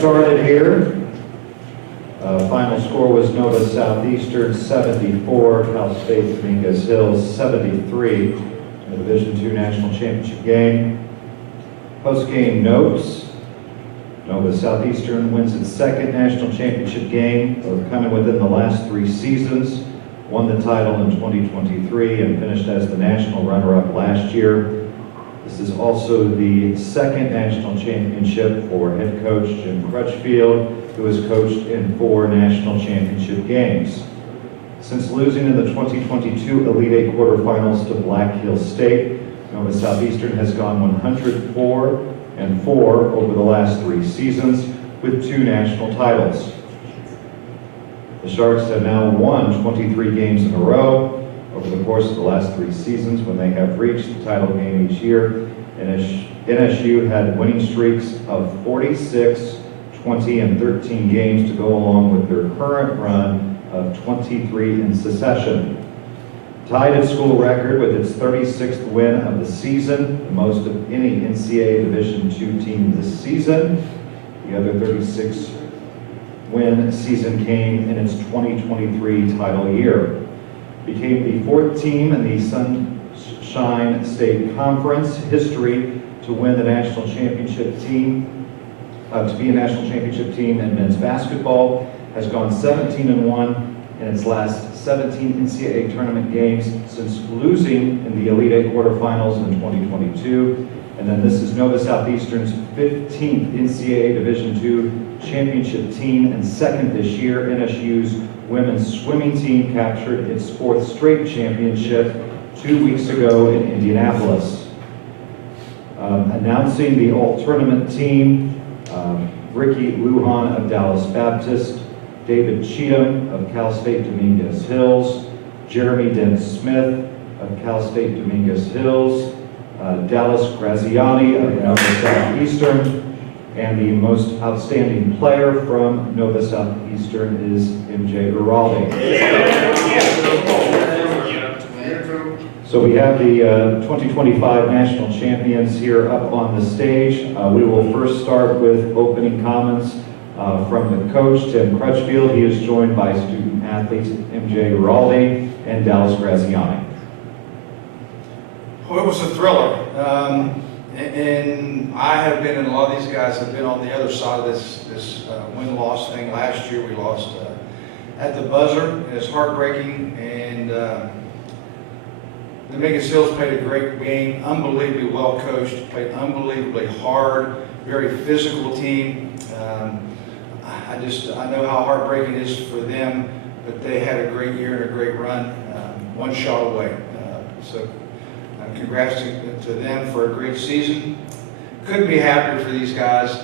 started here. Final score was Nova Southeastern 74, Cal State Dominguez Hills 73 in the Division II National Championship game. Post-game notes. Nova Southeastern wins its second national championship game, coming within the last 3 seasons, won the title in 2023 and finished as the national runner-up last year. This is also the second national championship for head coach Jim Crutchfield, who has coached in 4 national championship games. Since losing in the 2022 Elite Eight quarterfinals to Black Hills State, Nova Southeastern has gone 104-4 over the last 3 seasons with 2 national titles. The Sharks have now won 23 games in a row over the course of the last 3 seasons when they have reached the title game each year. NSU had winning streaks of 46, 20, and 13 games to go along with their current run of 23 in succession. Tied its school record with its 36th win of the season, the most of any NCAA Division II team this season. The other 36-win season came in its 2023 title year. Became the 4th team in the Sunshine State Conference history to win the national championship team, to be a national championship team in men's basketball. Has gone 17-1 in its last 17 NCAA tournament games since losing in the Elite Eight quarterfinals in 2022. And then this is Nova Southeastern's 15th NCAA Division II championship team and 2nd this year. NSU's women's swimming team captured its 4th straight championship 2 weeks ago in Indianapolis. Announcing the all-tournament team, Ricky Lujan of Dallas Baptist, David Cheatham of Cal State Dominguez Hills, Jeremy Dent-Smith of Cal State Dominguez Hills, Dallas Graziani of Nova Southeastern, and the most outstanding player from Nova Southeastern is MJ Iraldi. So we have the 2025 national champions here up on the stage. We will first start with opening comments from the coach, Tim Crutchfield. He is joined by student athletes MJ Iraldi and Dallas Graziani. Well, it was a thriller. And I have been, and a lot of these guys have been on the other side of this win-loss thing. Last year we lost at the buzzer, and it's heartbreaking. And Dominguez Hills played a great game, unbelievably well coached, played unbelievably hard, very physical team. I know how heartbreaking it is for them, but they had a great year and a great run, one shot away. So congrats to them for a great season. Couldn't be happier for these guys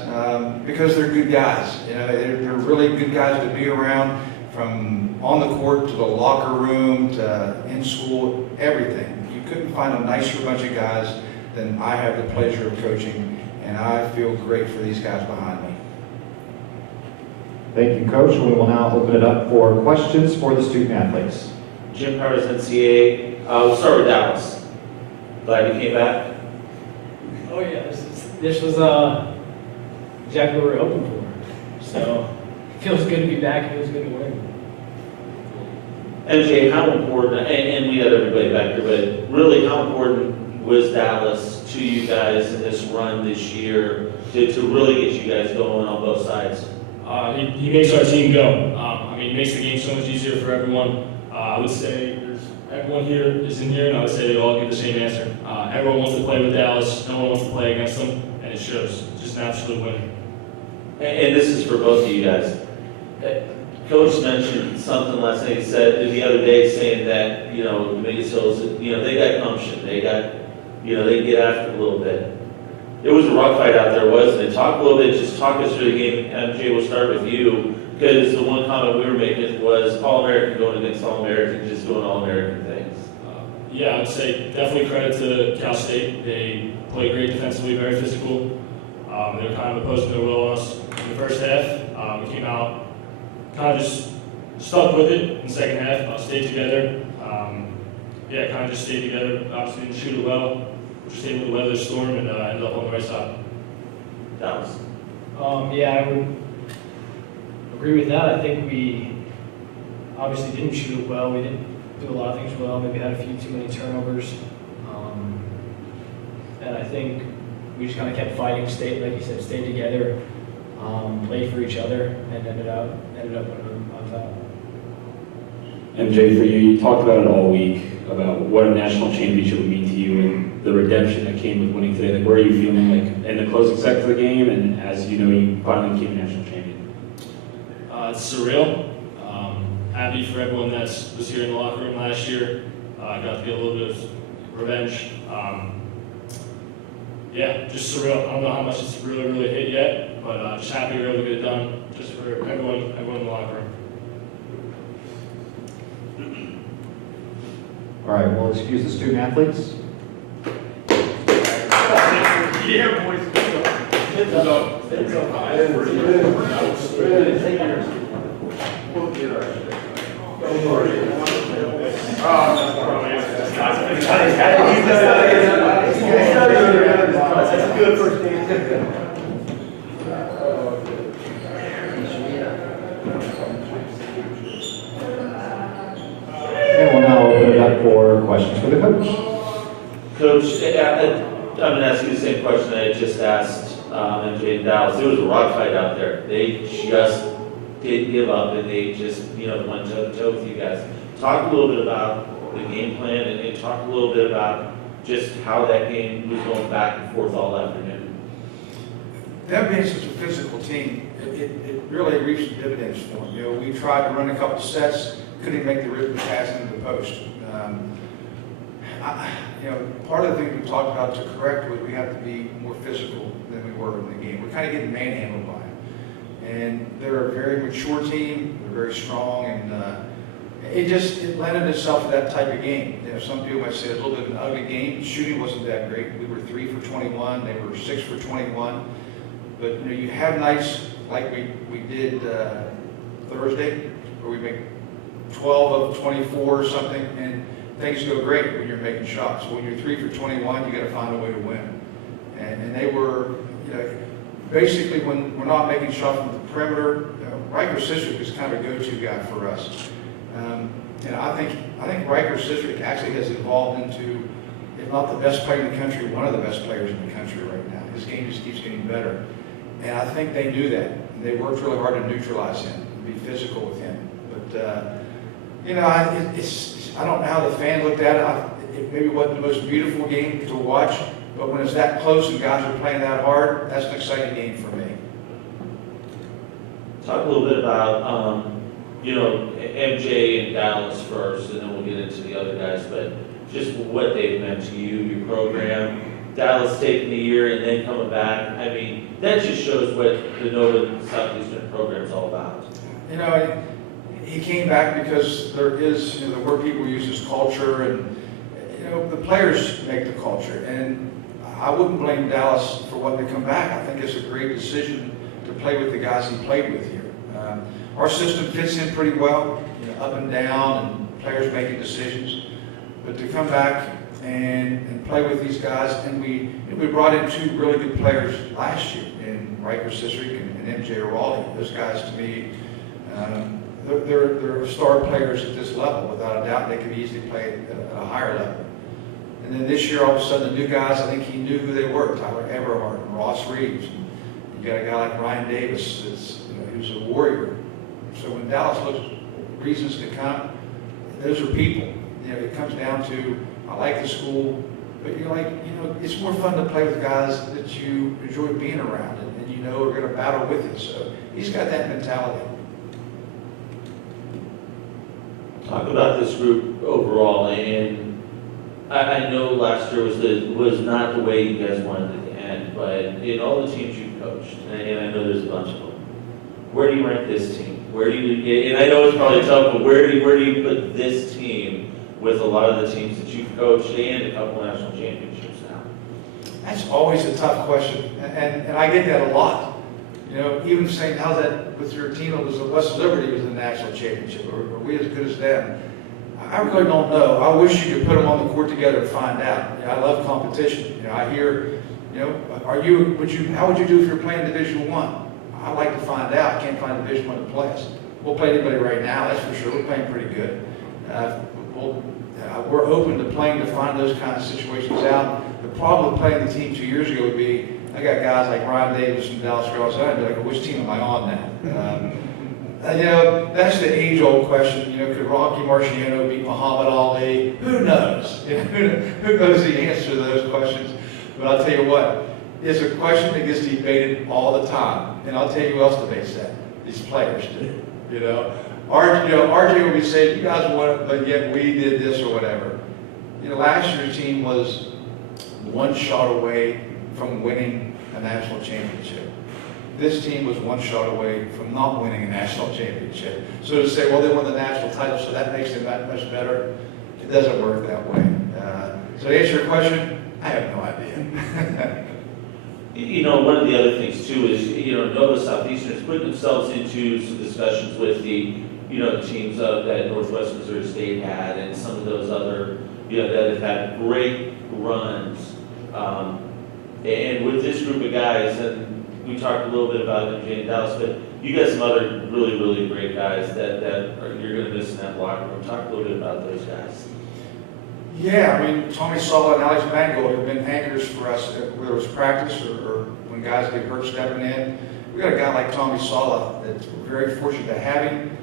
because they're good guys. You know, they're really good guys to be around, from on the court to the locker room to in school, everything. You couldn't find a nicer bunch of guys than I have the pleasure of coaching, and I feel great for these guys behind me. Thank you, Coach. We will now open it up for questions for the student athletes. Jim Powers, NCAA. We'll start with Dallas. Glad you came back. Oh yeah, this was exactly what we were hoping for. So it feels good to be back. It feels good to win. MJ, how important, and we had everybody back there, but really how important was Dallas to you guys in this run this year to really get you guys going on both sides? He makes our team go. He makes the game so much easier for everyone. I would say everyone here is in here, and I would say they all give the same answer. Everyone wants to play with Dallas. No one wants to play against them, and it shows. It's just an absolute win. And this is for both of you guys. Coach mentioned something last night. He said the other day, saying that Dominguez Hills, they got gumption. They got, they get after it a little bit. It was a rough fight out there, wasn't it? Talk a little bit. Just talk us through the game. MJ, we'll start with you, because the one comment we were making was All-American going against All-American, just doing All-American things. Yeah, I would say definitely credit to Cal State. They played great defensively, very physical. They were kind of opposing their will on us in the first half. We came out, kind of just stuck with it in the second half, stayed together. Kind of just stayed together. Obviously didn't shoot it well. We just able to weather the storm and ended up on the right side. Dallas. I would agree with that. I think we obviously didn't shoot it well. We didn't do a lot of things well. Maybe had a few too many turnovers. And I think we just kind of kept fighting, stayed, like you said, stayed together, played for each other, and ended up on top. MJ, for you, you talked about it all week, about what a national championship would mean to you and the redemption that came with winning today. Like, where are you feeling like in the closing seconds of the game, and as you know, you finally became a national champion? It's surreal. Happy for everyone that was here in the locker room last year. I got to get a little bit of revenge. Yeah, just surreal. I don't know how much it's really hit yet, but just happy we were able to get it done just for everyone in the locker room. All right, we'll excuse the student athletes. Yeah, boys. And we'll now open it up for questions for the coach. Coach, I'm going to ask you the same question I just asked MJ in Dallas. There was a rock fight out there. They just didn't give up, and they just, went toe-to-toe with you guys. Talk a little bit about the game plan, and talk a little bit about just how that game was going back and forth all afternoon. Them being such a physical team, it really reaped some dividends for them. We tried to run a couple sets, couldn't make the rhythm pass into the post. Part of the thing we talked about to correct was we have to be more physical than we were in the game. We're kind of getting manhandled by them. And they're a very mature team, they're very strong, and it lended itself to that type of game. Some people might say it's a little bit of an ugly game. Shooting wasn't that great. We were 3 for 21, they were 6 for 21. But you have nights like we did Thursday, where we make 12 of 24 or something, and things go great when you're making shots. When you're 3 for 21, you got to find a way to win. And they were, basically when we're not making shots from the perimeter, Riker Cistric is kind of a go-to guy for us. I think Riker Cistric actually has evolved into, if not the best player in the country, one of the best players in the country right now. His game just keeps getting better. And I think they knew that. And they worked really hard to neutralize him, and be physical with him. But, I don't know how the fans looked at it. It maybe wasn't the most beautiful game to watch, but when it's that close and guys are playing that hard, that's an exciting game for me. Talk a little bit about, MJ and Dallas first, and then we'll get into the other guys, but just what they've meant to you, your program, Dallas taking the year and then coming back. I mean, that just shows what the Nova Southeastern program is all about. He came back because there were people who use his culture, and the players make the culture. And I wouldn't blame Dallas for wanting to come back. I think it's a great decision to play with the guys he played with here. Our system fits in pretty well, up and down, and players making decisions. But to come back and play with these guys, and we brought in 2 really good players last year, in Riker Cistric and MJ Iraldi. Those guys, to me, they're star players at this level, without a doubt. They could easily play at a higher level. And then this year, all of a sudden, the new guys, I think he knew who they were. Tyler Everhart and Ross Reeves. You got a guy like Ryan Davis, who's a warrior. So when Dallas looks for reasons to come, those are people. It comes down to, I like the school, but it's more fun to play with guys that you enjoy being around and are going to battle with you. So he's got that mentality. Talk about this group overall, and I know last year was not the way you guys wanted it to end, but in all the teams you've coached, and I know there's a bunch of them, where do you rank this team? Where do you, and I know it's probably tough, but where do you put this team with a lot of the teams that you've coached and a couple national championships now? That's always a tough question, and I get that a lot. Even saying, how's that with your team? It was West Liberty was in the national championship. Are we as good as them? I really don't know. I wish you could put them on the court together and find out. I love competition. I hear, how would you do if you're playing Division I? I'd like to find out. Can't find a Division I to play us. We'll play anybody right now, that's for sure. We're playing pretty good. We're open to playing to find those kind of situations out. The problem with playing the team 2 years ago would be, I got guys like Ryan Davis from Dallas Girls, I'd be like, which team am I on now? You know, that's the age-old question. You know, could Rocky Marciano beat Muhammad Ali? Who knows? You know, who knows the answer to those questions? But I'll tell you what, it's a question that gets debated all the time. And I'll tell you who else debates that. These players do. You know, RJ will be saying, you guys won it, but yet we did this or whatever. You know, last year's team was one shot away from winning a national championship. This team was one shot away from not winning a national championship. So to say, well, they won the national title, so that makes them that much better, it doesn't work that way. So to answer your question, I have no idea. You know, one of the other things too is, you know, Nova Southeastern has put themselves into some discussions with the, you know, the teams that Northwest Missouri State had and some of those other, you know, that have had great runs. And with this group of guys, and we talked a little bit about MJ and Dallas, but you got some other really, really great guys that you're going to miss in that locker room. Talk a little bit about those guys. Yeah, I mean, Tommy Sala and Alex Mangold have been anchors for us, whether it was practice or when guys get hurt stepping in. We got a guy like Tommy Sala that we're very fortunate to have him.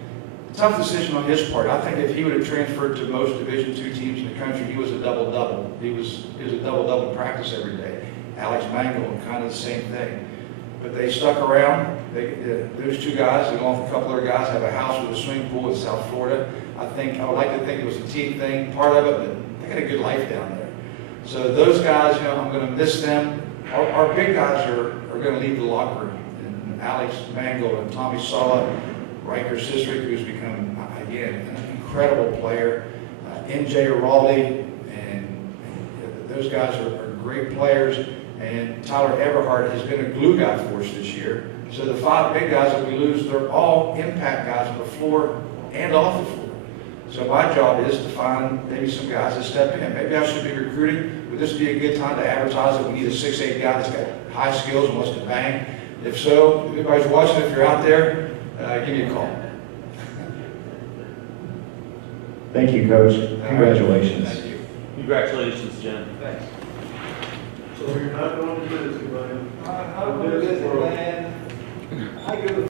Tough decision on his part. I think if he would have transferred to most Division II teams in the country, he was a double-double. He was a double-double in practice every day. Alex Mangold, kind of the same thing. But they stuck around. Those two guys, along with a couple other guys, have a house with a swimming pool in South Florida. I would like to think it was a team thing, part of it, but they got a good life down there. So those guys, you know, I'm going to miss them. Our big guys are going to leave the locker room. And Alex Mangold and Tommy Sala, Riker Sistrick, who's become, again, an incredible player. MJ Iraldi, and those guys are great players. And Tyler Everhart has been a glue guy for us this year. So the 5 big guys that we lose, they're all impact guys on the floor and off the floor. So my job is to find maybe some guys that step in. Maybe I should be recruiting. Would this be a good time to advertise that we need a 6'8" guy that's got high skills and wants to bang? If so, if anybody's watching, if you're out there, give me a call. Thank you, Coach. Congratulations. Thank you. Congratulations, Jen. Thanks. So you're not going to Disney, buddy? I'm going to visit, man. I go to